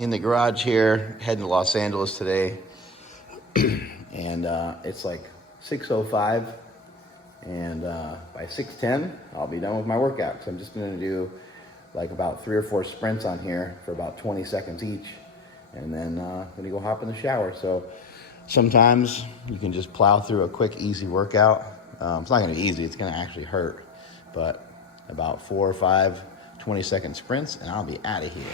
in the garage here, heading to Los Angeles today. And it's like 6:05, and by 6:10 I'll be done with my workout. So I'm just going to do like about 3 or 4 sprints on here for about 20 seconds each, and then I'm going to go hop in the shower. So sometimes you can just plow through a quick, easy workout. It's not going to be easy, it's going to actually hurt, but about 4 or 5 20-second sprints and I'll be out of here.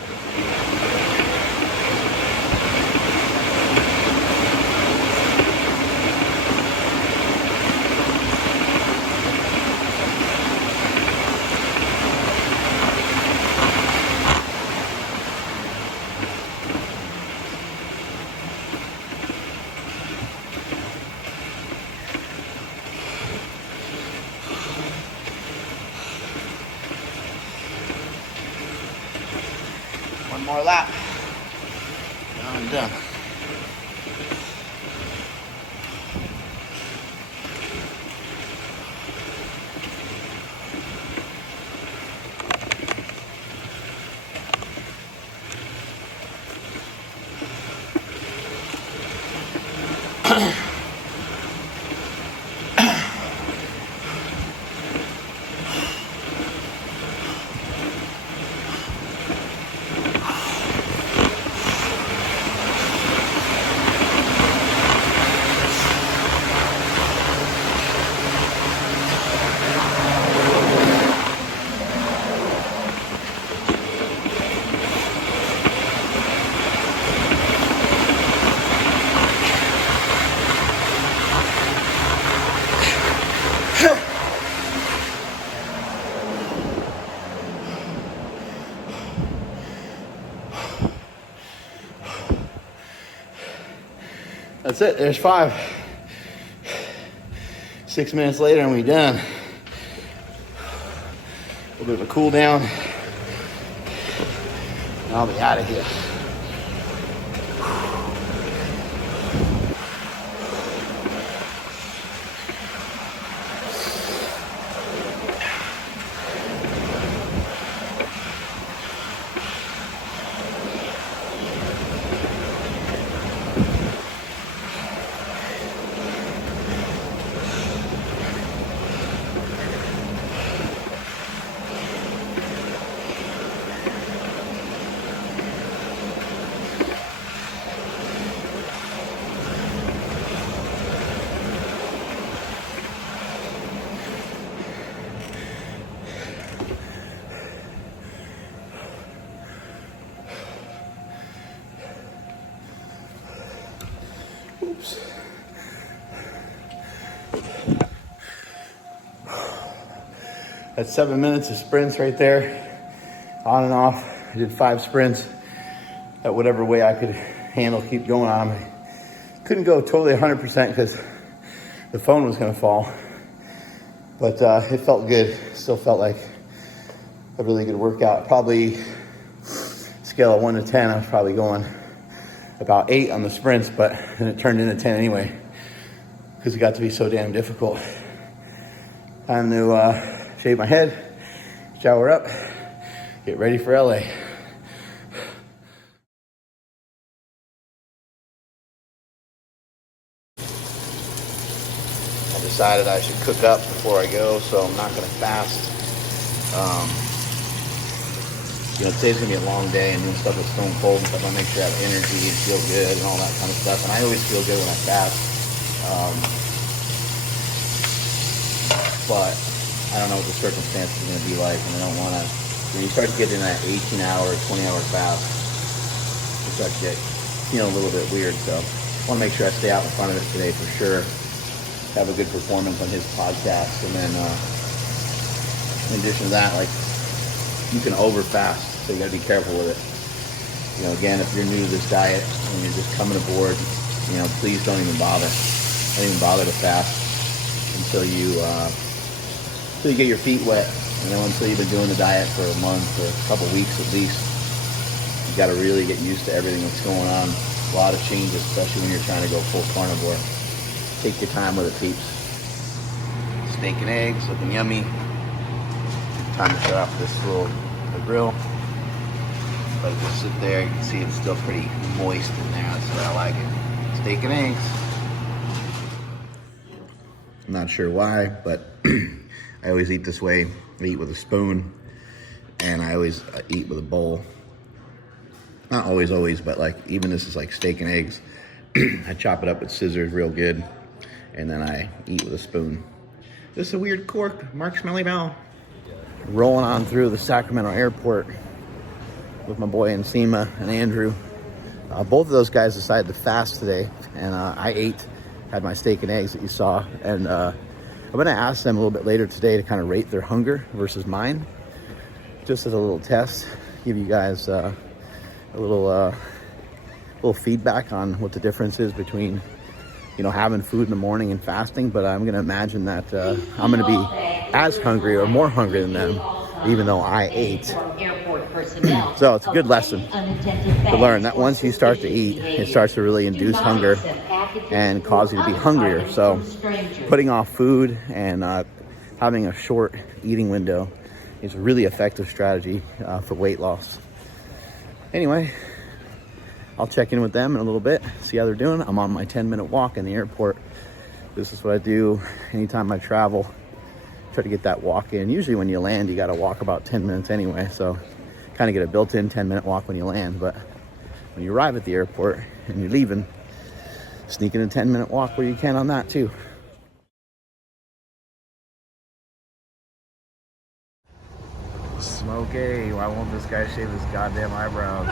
One more lap. Now I'm done. That's it, there's 5. 6 minutes later and we're done. A little bit of a cool down. And I'll be out of here. Oops. That's 7 minutes of sprints right there, on and off. I did 5 sprints at whatever way I could handle, keep going on. I couldn't go totally 100% because the phone was gonna fall, but it felt good. Still felt like a really good workout. Probably scale of 1 to 10, I was probably going about 8 on the sprints, but then it turned into 10 anyway because it got to be so damn difficult. Time to shave my head, shower up, get ready for LA. I decided I should cook up before I go, so I'm not gonna fast. Today's gonna be a long day and doing stuff with Stone Cold and stuff. I make sure I have energy and feel good and all that kind of stuff. And I always feel good when I fast. But I don't know what the circumstances are gonna be like, and I don't wanna, when you start to get in that 18-hour, 20-hour fast, you start to get, a little bit weird. So I wanna make sure I stay out in front of it today for sure. Have a good performance on his podcast. And then in addition to that, like, you can over fast, so you gotta be careful with it. Again, if you're new to this diet and you're just coming aboard, please don't even bother. Don't even bother to fast until you get your feet wet. Until you've been doing the diet for a month or a couple weeks at least. You gotta really get used to everything that's going on. A lot of changes, especially when you're trying to go full carnivore. Take your time with it, peeps. Steak and eggs, looking yummy. Time to shut off this little grill. let it just sit there. You can see it's still pretty moist in there. That's the way I like it. Steak and eggs. I'm not sure why, but I always eat this way. I eat with a spoon, and I always eat with a bowl. Not always, but like even this is like steak and eggs. I chop it up with scissors real good, and then I eat with a spoon. This is a weird cork, Mark Smelly Bell. Rolling on through the Sacramento airport with my boy Nsima and Andrew. Both of those guys decided to fast today, and I had my steak and eggs that you saw, and I'm gonna ask them a little bit later today to kind of rate their hunger versus mine, just as a little test, give you guys a little feedback on what the difference is between, you know, having food in the morning and fasting. But I'm gonna imagine that I'm gonna be as hungry or more hungry than them, even though I ate. So it's a good lesson to learn that once you start to eat, it starts to really induce hunger and cause you to be hungrier. So putting off food and having a short eating window is a really effective strategy for weight loss. Anyway, I'll check in with them in a little bit, see how they're doing. I'm on my 10-minute walk in the airport. This is what I do anytime I travel. Try to get that walk in. Usually when you land, you got to walk about 10 minutes anyway. So kind of get a built-in 10-minute walk when you land. But when you arrive at the airport and you're leaving, sneak in a 10-minute walk where you can on that too. Smokey, why won't this guy shave his goddamn eyebrows?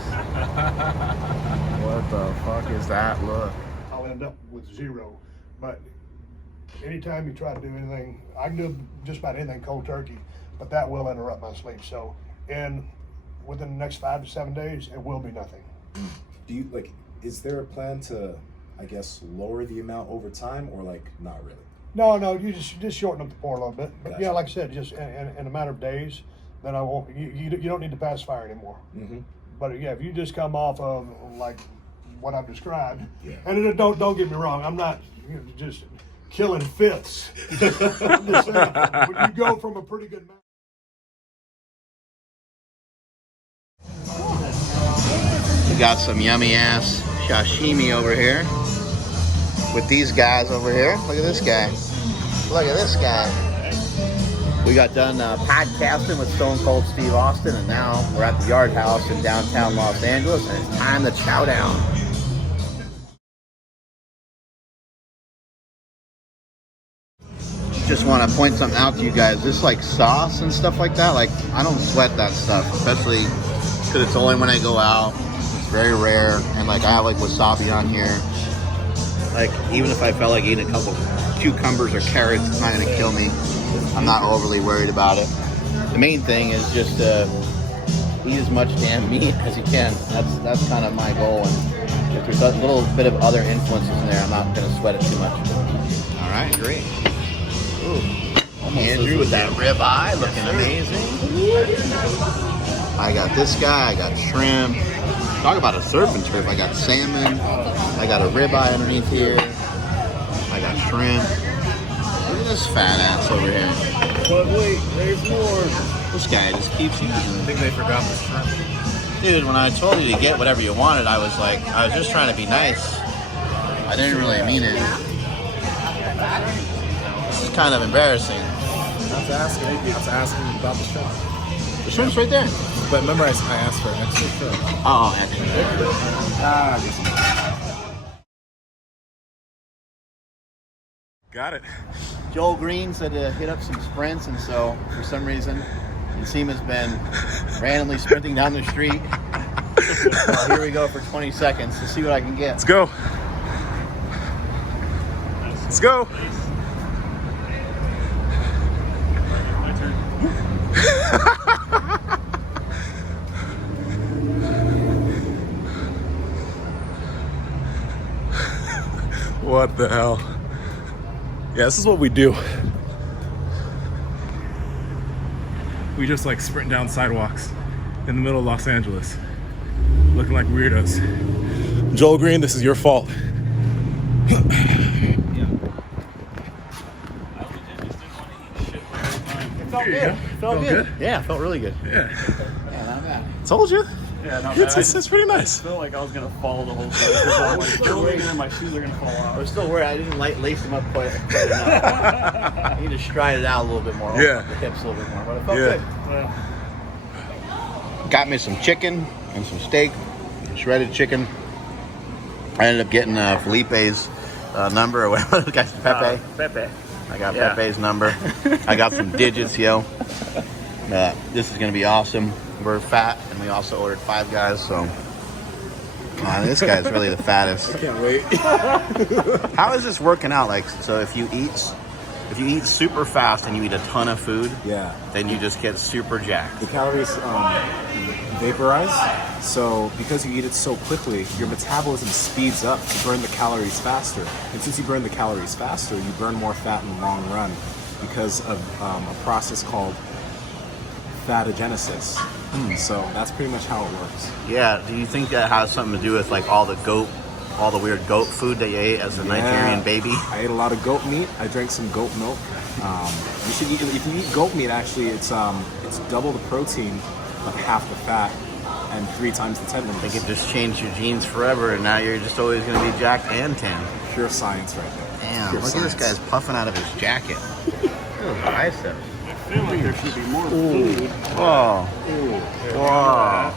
What the fuck is that look? I'll end up with 0. But anytime you try to do anything, I can do just about anything cold turkey, but that will interrupt my sleep. So, and within the next 5 to 7 days, it will be nothing. Do you is there a plan to, I guess, lower the amount over time, or like not really? No, you just shorten up the pour a little bit. But Gotcha. yeah, like I said, just in a matter of days, then I won't. You don't need to pacifier anymore. Mm-hmm. But yeah, if you just come off of like what I've described, yeah. And don't get me wrong, I'm not just killing fits. I'm just saying, when you go from a pretty good match. We got some yummy ass sashimi over here with these guys over here. Look at this guy. Look at this guy. We got done podcasting with Stone Cold Steve Austin, and now we're at the Yard House in downtown Los Angeles, and it's time to chow down. Just want to point something out to you guys. This like sauce and stuff like that, like I don't sweat that stuff, especially because it's only when I go out. It's very rare, and like I have like wasabi on here. Like even if I felt like eating a couple cucumbers or carrots, it's not gonna kill me. I'm not overly worried about it. The main thing is just to eat as much damn meat as you can. That's kind of my goal. And if there's a little bit of other influences in there, I'm not gonna sweat it too much. All right, great. Ooh. Andrew with that ribeye looking amazing. I got this guy, I got shrimp. Talk about a surf and turf. I got salmon, I got a ribeye underneath here, I got shrimp. Look at this fat ass over here. But wait, there's more. This guy just keeps eating. I think they forgot the shrimp. Dude, when I told you to get whatever you wanted, I was just trying to be nice. I didn't really mean it. This is kind of embarrassing. I was asking about the shrimp. The shrimp's right there. But remember, I asked for extra shrimp. Oh, extra. Got it. Joel Green said to hit up some sprints, and so for some reason, Nsima's been randomly sprinting down the street. Well, here we go for 20 seconds to see what I can get. Let's go. Let's go. My turn. What the hell? Yeah, this is what we do. We just like sprint down sidewalks in the middle of Los Angeles, looking like weirdos. Joel Green, this is your fault. Felt good. Felt good. Yeah, felt really good. Yeah. Yeah, not bad. Told you. Yeah, not bad. It's pretty I nice. felt like I was gonna fall the whole time. I'm like filming and my shoes are gonna fall I out. was still worried. I didn't lace them up quite enough. I need to stride it out a little bit more. Yeah. The hips a little bit more. But it felt Yeah. good. Got me some chicken and some steak, shredded chicken. I ended up getting Felipe's number, or whatever the guy's Pepe. Pepe. I got Yeah. Pepe's number. I got some digits, yo. This is gonna be awesome. We're fat, and we also ordered Five Guys, so. This guy's really the fattest. I can't wait. How is this working out? Like, so if you eat super fast and you eat a ton of food, Yeah. then you just get super jacked. The calories vaporize. So because you eat it so quickly, your metabolism speeds up to burn the calories faster. And since you burn the calories faster, you burn more fat in the long run because of a process called fatogenesis. So that's pretty much how it works. Yeah. Do you think that has something to do with like all the weird goat food that you ate as a Nigerian baby? I ate a lot of goat meat. I drank some goat milk. You should eat, if you eat goat meat, actually, it's double the protein, but half the fat, and 3 times the tenderness. They could just change your genes forever, and now you're just always going to be jacked and tan. Pure science right there. Damn, Pure look science. at this guy's puffing out of his jacket. Those biceps. I feel like there should be more food. Whoa. Whoa.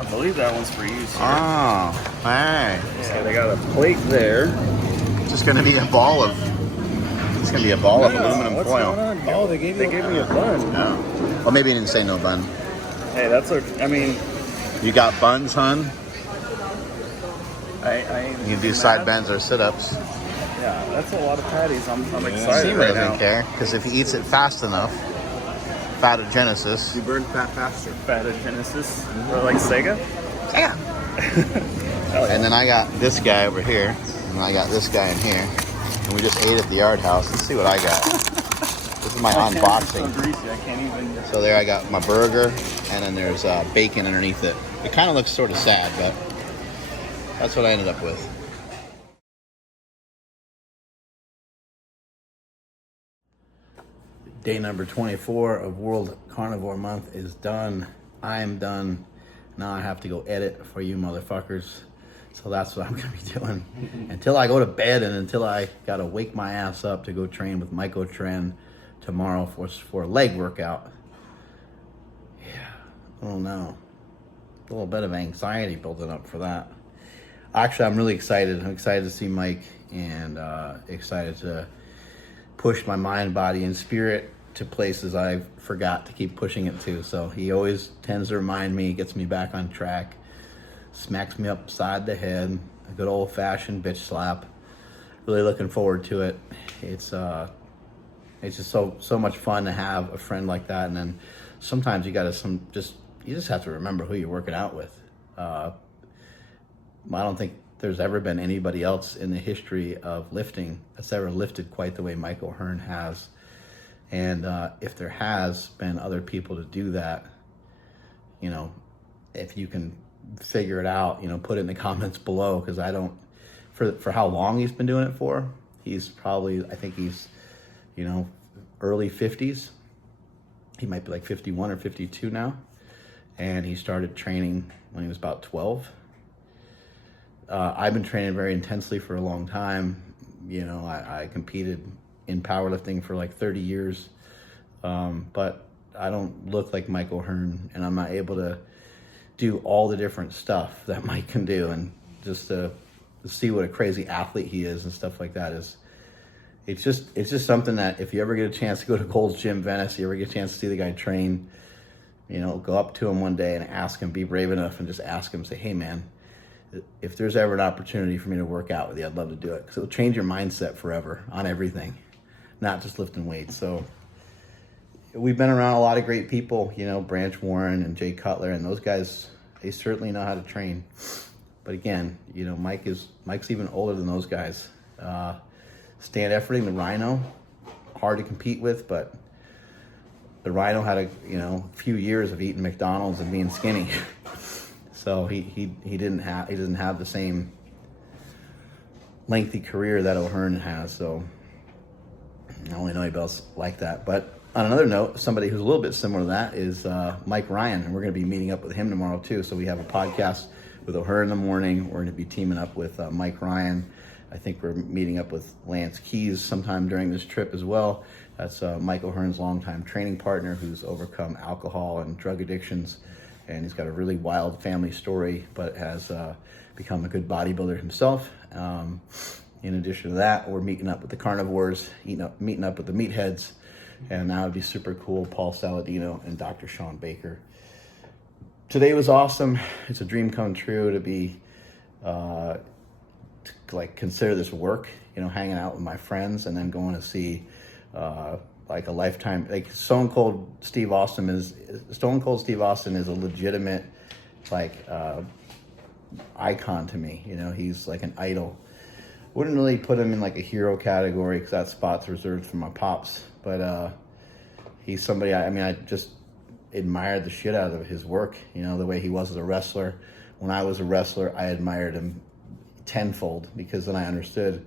I believe that one's for you, sir. Oh, hey. Yeah, they got a plate there. It's just going to be a ball of. It's going to be a ball of aluminum What's foil. going on? Oh, they gave me a bun. No. Well, maybe you didn't say no bun. Hey, that's I mean, You got buns, hun? I You can do side bends or sit-ups. Yeah, that's a lot of patties. I'm excited Seema right doesn't now. care, because if he eats it fast enough, fatogenesis. You burn fat faster. Fatogenesis, or like Sega. Yeah. And then I got this guy over here, and I got this guy in here, and we just ate at the Yard House. Let's see what I got. This is my So unboxing. greasy, I can't even. So there I got my burger, and then there's bacon underneath it. It kind of looks sort of sad, but that's what I ended up with. Day number 24 of World Carnivore Month is done. I am done. Now I have to go edit for you motherfuckers. So that's what I'm gonna be doing until I go to bed, and until I gotta wake my ass up to go train with Michael Tren tomorrow for a leg workout. Yeah, I don't know. A little bit of anxiety building up for that. Actually, I'm really excited. I'm excited to see Mike, and excited to push my mind, body, and spirit to places I forgot to keep pushing it to. So he always tends to remind me, gets me back on track, smacks me upside the head, a good old-fashioned bitch slap. Really looking forward to it. It's just so much fun to have a friend like that. And then sometimes you just have to remember who you're working out with. I don't think there's ever been anybody else in the history of lifting that's ever lifted quite the way Michael Hearn has. And if there has been other people to do that, you know, if you can figure it out, you know, put it in the comments below, because I don't, for how long he's been doing it for, he's probably, I think he's, you know, early 50s. He might be like 51 or 52 now. And he started training when he was about 12. I've been training very intensely for a long time. You know, I competed in powerlifting for like 30 years. But I don't look like Michael Hearn, and I'm not able to do all the different stuff that Mike can do. And just to see what a crazy athlete he is and stuff like that it's just something that if you ever get a chance to go to Gold's Gym Venice, you ever get a chance to see the guy train, you know, go up to him one day and ask him, be brave enough and just ask him, say, hey man, if there's ever an opportunity for me to work out with you, I'd love to do it. Because it'll change your mindset forever on everything, not just lifting weights. So we've been around a lot of great people, you know, Branch Warren and Jay Cutler, and those guys, they certainly know how to train. But again, you know, Mike's even older than those guys. Stand efforting, the Rhino, hard to compete with, but the Rhino had a few years of eating McDonald's and being skinny. So he doesn't have the same lengthy career that O'Hearn has. So I don't really know anybody else like that. But On another note, somebody who's a little bit similar to that is Mike Ryan, and we're going to be meeting up with him tomorrow too. So we have a podcast with O'Hearn in the morning. We're going to be teaming up with Mike Ryan. I think we're meeting up with Lance Keys sometime during this trip as well. That's Mike O'Hearn's longtime training partner who's overcome alcohol and drug addictions. And he's got a really wild family story, but has become a good bodybuilder himself. In addition to that, we're meeting up with the carnivores, meeting up with the meatheads, and that would be super cool. Paul Saladino and Dr. Sean Baker. Today was awesome. It's a dream come true to be, consider this work, hanging out with my friends and then going to see like a lifetime, like Stone Cold Steve Austin is a legitimate icon to me. He's like an idol. Wouldn't really put him in like a hero category because that spot's reserved for my pops, but he's somebody I just admired the shit out of his work, the way he was as a wrestler. When I was a wrestler, I admired him tenfold because then I understood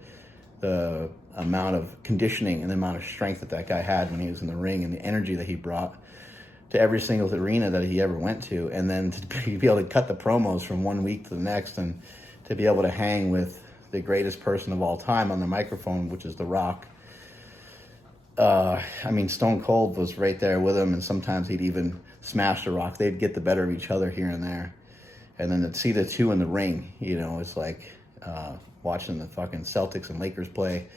the amount of conditioning and the amount of strength that guy had when he was in the ring and the energy that he brought to every single arena that he ever went to. And then to be able to cut the promos from one week to the next and to be able to hang with the greatest person of all time on the microphone, which is The Rock. Stone Cold was right there with him, and sometimes he'd even smash The Rock. They'd get the better of each other here and there. And then to see the two in the ring, it's like watching the fucking Celtics and Lakers play,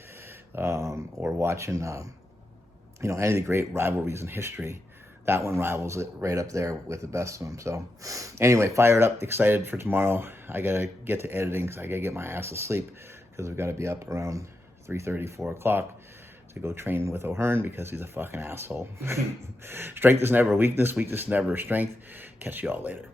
or watching, any of the great rivalries in history. That one rivals it right up there with the best of them. So anyway, fired up, excited for tomorrow. I got to get to editing because I got to get my ass to sleep because we've got to be up around 3:30, 4 o'clock to go train with O'Hearn because he's a fucking asshole. Strength is never weakness. Weakness is never strength. Catch you all later.